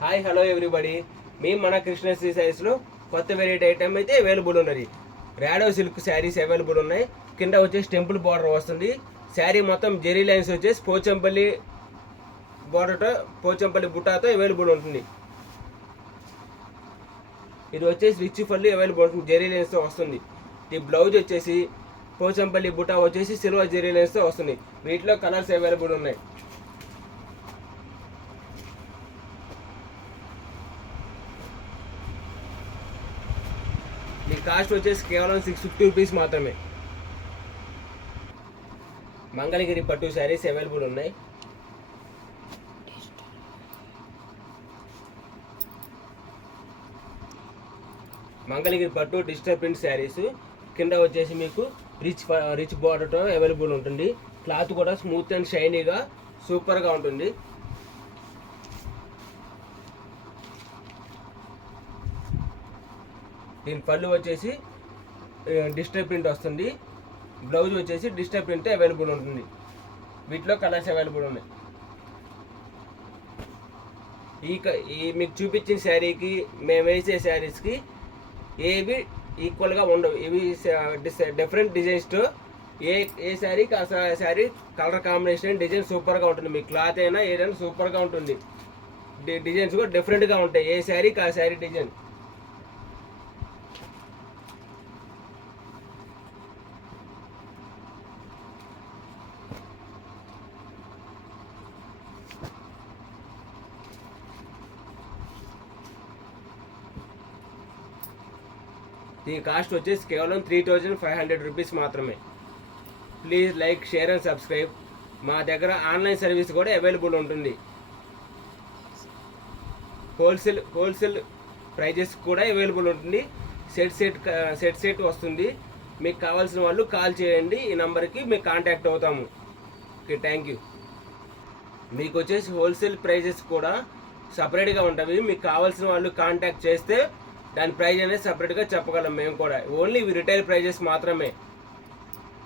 Hi hello everybody. మేము మన కృష్ణ శ్రీ సైజ్లో కొత్త వెరైటీ ఐటమ్ అయితే అవైలబుల్ ఉన్నది. రాడో సిల్క్ శారీస్ అవైలబుల్ ఉన్నాయి. కింద వచ్చేసి టెంపుల్ బార్డర్ వస్తుంది. శారీ మొత్తం జెరీ లైన్స్ వచ్చేసి పోచంపల్లి బార్డర్తో పోచంపల్లి బుట్టాతో అవైలబుల్ ఉంటుంది. ఇది వచ్చేసి రిచ్ పల్లి అవైలబుల్ ఉంటుంది, జెరీ లైన్స్తో వస్తుంది. ఈ బ్లౌజ్ వచ్చేసి పోచంపల్లి బుట్టా వచ్చేసి సిల్వర్ జెరీ లైన్స్తో వస్తుంది. వీటిలో కలర్స్ అవైలబుల్ ఉన్నాయి. మీ కాస్ట్ వచ్చేసి కేవలం 650 రూపీస్ మాత్రమే. మంగళగిరి పట్టు శారీస్ అవైలబుల్ ఉన్నాయి. మంగళగిరి పట్టు డిజిటల్ ప్రింట్ శారీస్ కింద వచ్చేసి మీకు రిచ్ బార్డర్తో అవైలబుల్ ఉంటుంది. క్లాత్ కూడా స్మూత్ అండ్ షైనీగా సూపర్గా ఉంటుంది. దీని పళ్ళు వచ్చేసి డిజిటల్ ప్రింట్ వస్తుంది. బ్లౌజ్ వచ్చేసి డిజిటల్ ప్రింట్ అవైలబుల్ ఉంటుంది. వీటిలో కలర్స్ అవైలబుల్ ఉన్నాయి. ఈ మీకు చూపించిన శారీకి మేము వేసే శారీస్కి ఏవి ఈక్వల్గా ఉండవు. ఇవి డిఫరెంట్ డిజైన్స్తో ఏ శారీకి ఆ శారీ కలర్ కాంబినేషన్ డిజైన్ సూపర్గా ఉంటుంది. మీ క్లాత్ అయినా ఏదైనా సూపర్గా ఉంటుంది. డిజైన్స్ కూడా డిఫరెంట్గా ఉంటాయి. ఏ శారీకి ఆ శారీ డిజైన్. దీని కాస్ట్ వచ్చేసి కేవలం 3500 రూపీస్ మాత్రమే. Please like, share and subscribe. మా దగ్గర ఆన్లైన్ సర్వీస్ కూడా అవైలబుల్ ఉంటుంది. హోల్సేల్ ప్రైజెస్ కూడా అవైలబుల్ ఉంటుంది. సెట్ వస్తుంది. మీకు కావాల్సిన వాళ్ళు కాల్ చేయండి. ఈ నెంబర్కి మేము కాంటాక్ట్ అవుతాము. Okay, thank you. మీకు వచ్చేసి హోల్సేల్ ప్రైజెస్ కూడా సపరేట్గా ఉంటాయి. మీకు కావాల్సిన వాళ్ళు కాంటాక్ట్ చేస్తే దాని ప్రైజ్ అనేది సపరేట్గా చెప్పగలం మేము కూడా. ఓన్లీ ఇవి రిటైల్ ప్రైజెస్ మాత్రమే.